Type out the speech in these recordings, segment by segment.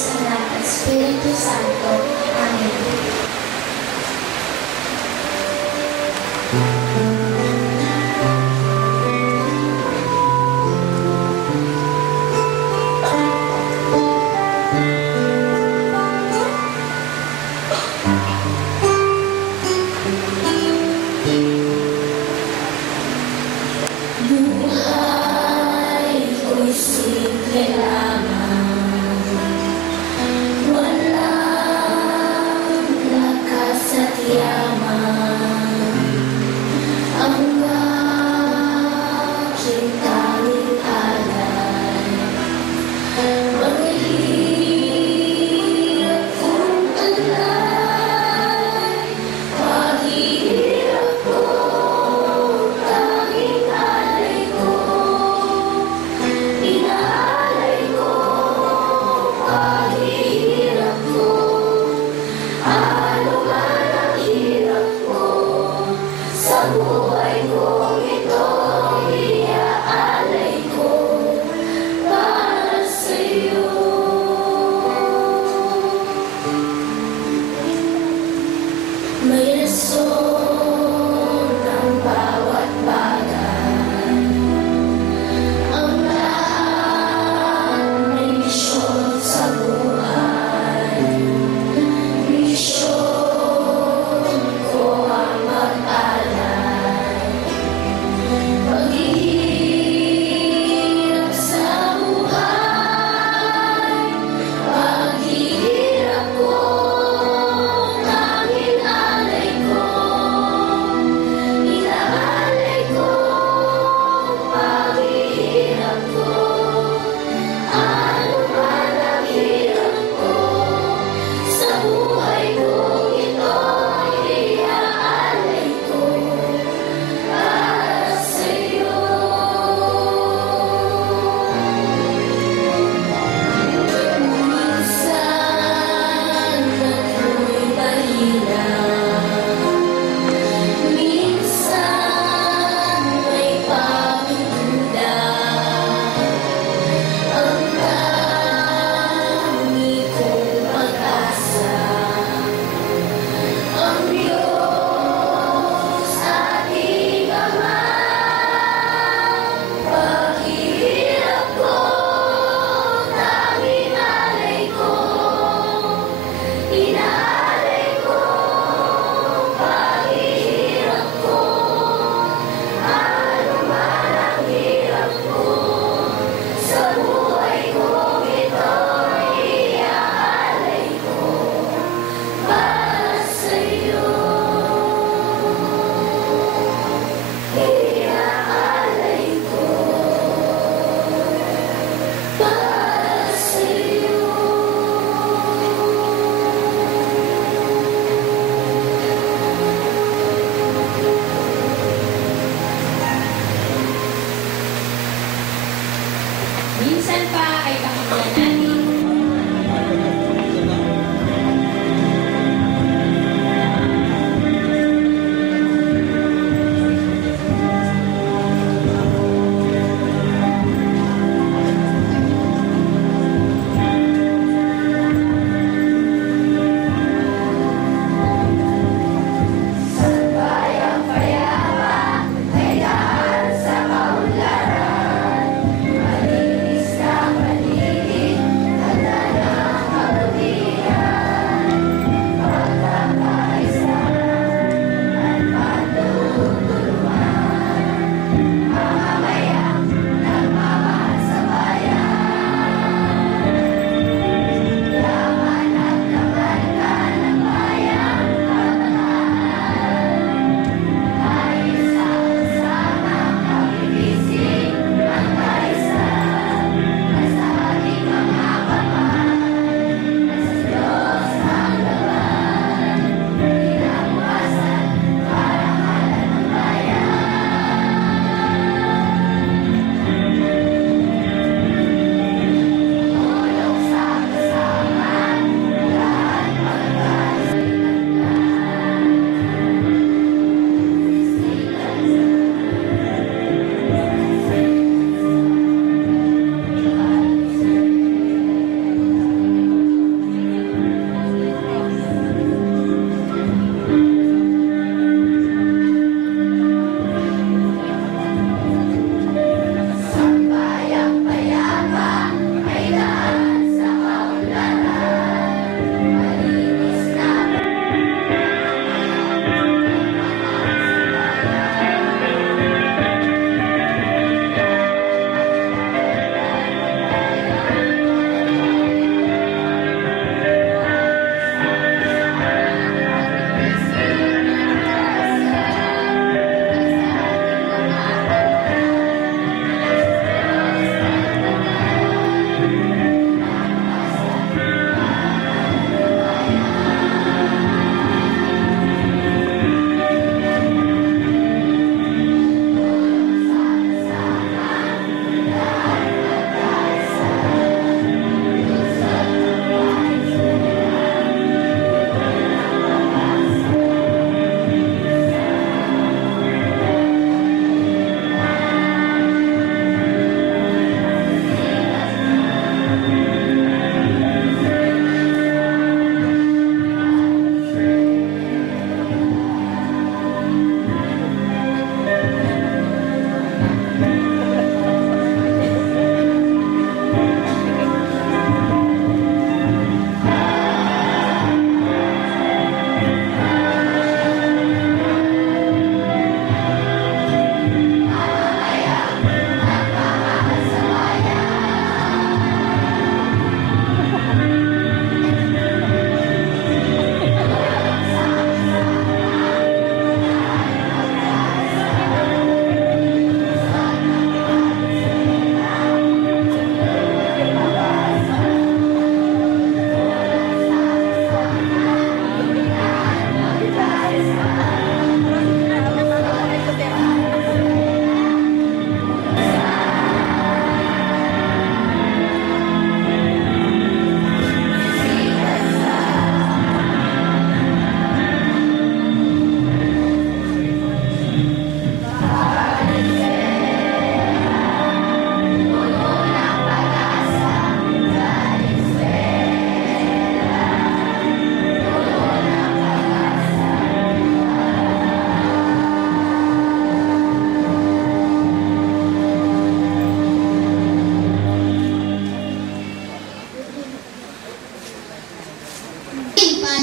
Diyos Anak at Espiritu Santo. Amen. Walang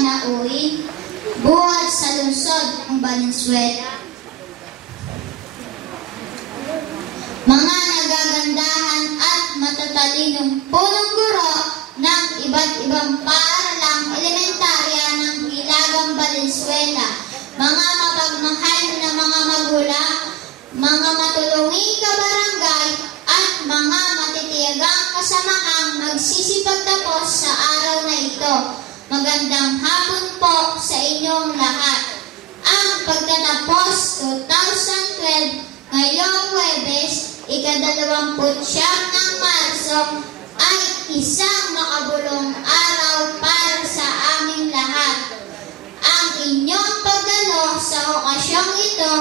panauhin buhat sa lungsod ng Valenzuela. Mga nagagandahan at matatalinong punong guro ng iba't ibang paaralang elementarya ng Hilagang Valenzuela, mga mapagmahal na mga magulang, mga matulunging kabarangay, at mga matitiyagang kasamahang magsisipagtapos sa araw na ito. Magandang hapon po sa inyong lahat. Ang pagtatapos 2012 ngayong Huwebes, ika-29 ng Marso, ay isang makabulong araw para sa aming lahat. Ang inyong pagdalo sa okasyong ito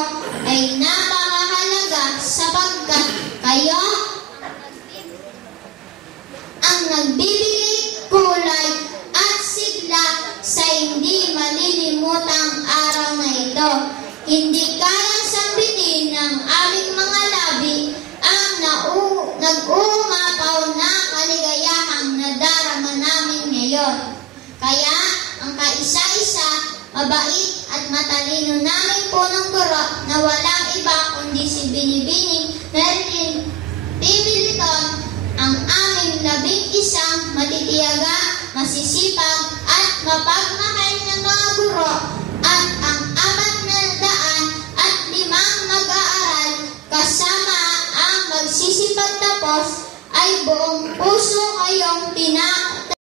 ay napakahalaga sapagkat kayo ang nagbibigay kulay at sigla sa hindi malilimutang araw na ito. Hindi kayang sambitin ng aming mga labi ang nag-uumapaw na kaligayahang nadarama namin ngayon. Kaya ang kaisa-isa, mabait at matalino namin punong guro na walang iba kundi si Binibining Merlin Pimiliton, ang aming 11 matitiyaga, masisipag at mapagmahal na mga guro, at ang 405 mag-aaral kasama ang magsisipagtapos ay buong puso kayong